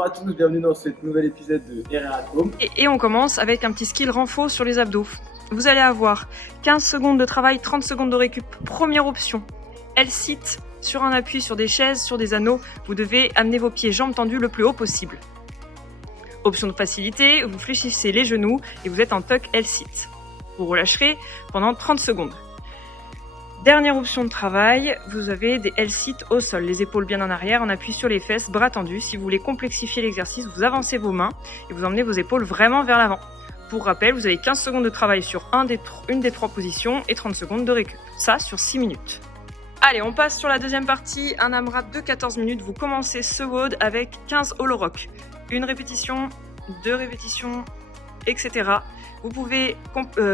Bonjour à tous, bienvenue dans ce nouvel épisode de RR Home. Et on commence avec un petit skill renfort sur les abdos. Vous allez avoir 15 secondes de travail, 30 secondes de récup. Première option, L-sit sur un appui, sur des chaises, sur des anneaux. Vous devez amener vos pieds jambes tendues le plus haut possible. Option de facilité, vous fléchissez les genoux et vous êtes en tuck L-sit. Vous relâcherez pendant 30 secondes. Dernière option de travail, vous avez des L-sit au sol, les épaules bien en arrière, on appuie sur les fesses, bras tendus. Si vous voulez complexifier l'exercice, vous avancez vos mains et vous emmenez vos épaules vraiment vers l'avant. Pour rappel, vous avez 15 secondes de travail sur une des trois positions et 30 secondes de récup. Ça sur 6 minutes. Allez, on passe sur la deuxième partie, un AMRAP de 14 minutes. Vous commencez ce WOD avec 15 hollow rock. Une répétition, 2 répétitions, etc. Vous pouvez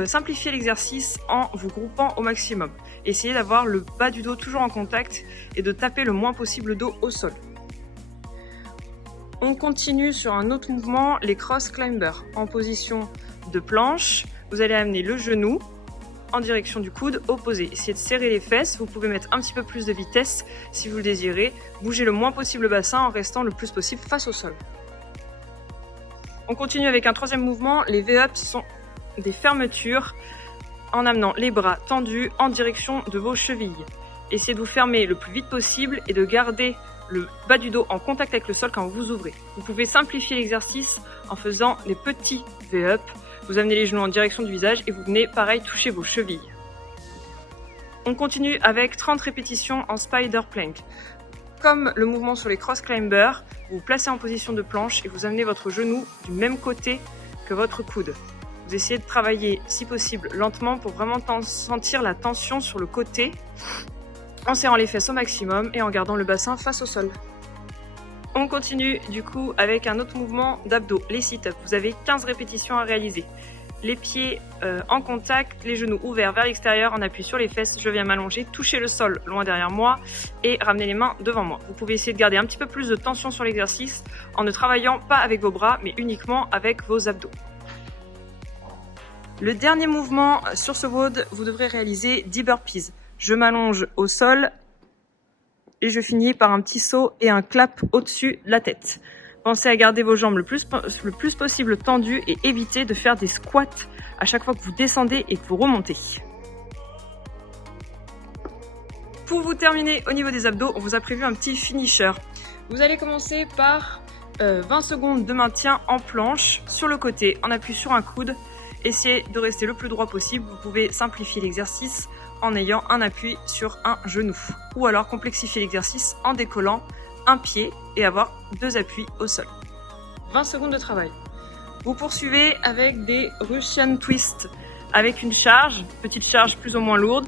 simplifier l'exercice en vous groupant au maximum. Essayez d'avoir le bas du dos toujours en contact et de taper le moins possible le dos au sol. On continue sur un autre mouvement, les cross climbers. En position de planche, vous allez amener le genou en direction du coude opposé. Essayez de serrer les fesses, vous pouvez mettre un petit peu plus de vitesse si vous le désirez. Bougez le moins possible le bassin en restant le plus possible face au sol. On continue avec un troisième mouvement, les V-ups sont des fermetures en amenant les bras tendus en direction de vos chevilles. Essayez de vous fermer le plus vite possible et de garder le bas du dos en contact avec le sol quand vous ouvrez. Vous pouvez simplifier l'exercice en faisant les petits V-up. Vous amenez les genoux en direction du visage et vous venez pareil toucher vos chevilles. On continue avec 30 répétitions en spider plank. Comme le mouvement sur les cross climbers, vous vous placez en position de planche et vous amenez votre genou du même côté que votre coude. Vous essayez de travailler, si possible, lentement pour vraiment sentir la tension sur le côté, en serrant les fesses au maximum et en gardant le bassin face au sol. On continue du coup avec un autre mouvement d'abdos, les sit-ups. Vous avez 15 répétitions à réaliser. Les pieds en contact, les genoux ouverts vers l'extérieur, en appui sur les fesses. Je viens m'allonger, toucher le sol loin derrière moi et ramener les mains devant moi. Vous pouvez essayer de garder un petit peu plus de tension sur l'exercice en ne travaillant pas avec vos bras, mais uniquement avec vos abdos. Le dernier mouvement sur ce WOD, vous devrez réaliser 10 burpees. Je m'allonge au sol et je finis par un petit saut et un clap au-dessus de la tête. Pensez à garder vos jambes le plus possible tendues et évitez de faire des squats à chaque fois que vous descendez et que vous remontez. Pour vous terminer au niveau des abdos, on vous a prévu un petit finisher. Vous allez commencer par 20 secondes de maintien en planche sur le côté en appui sur un coude. Essayez de rester le plus droit possible. Vous pouvez simplifier l'exercice en ayant un appui sur un genou. Ou alors complexifier l'exercice en décollant un pied et avoir 2 appuis au sol. 20 secondes de travail. Vous poursuivez avec des Russian twists. Avec une charge, petite charge plus ou moins lourde.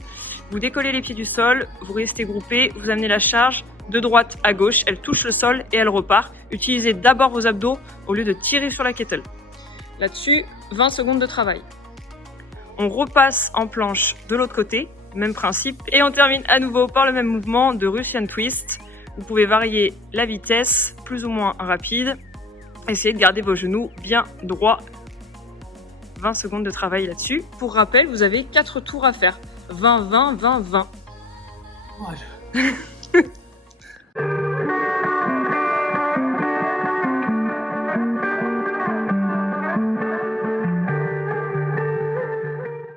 Vous décollez les pieds du sol, vous restez groupé, vous amenez la charge de droite à gauche. Elle touche le sol et elle repart. Utilisez d'abord vos abdos au lieu de tirer sur la kettle. Là-dessus, 20 secondes de travail. On repasse en planche de l'autre côté, même principe. Et on termine à nouveau par le même mouvement de Russian twist. Vous pouvez varier la vitesse, plus ou moins rapide. Essayez de garder vos genoux bien droits. 20 secondes de travail là-dessus. Pour rappel, vous avez 4 tours à faire. 20, 20, 20, 20. Voilà.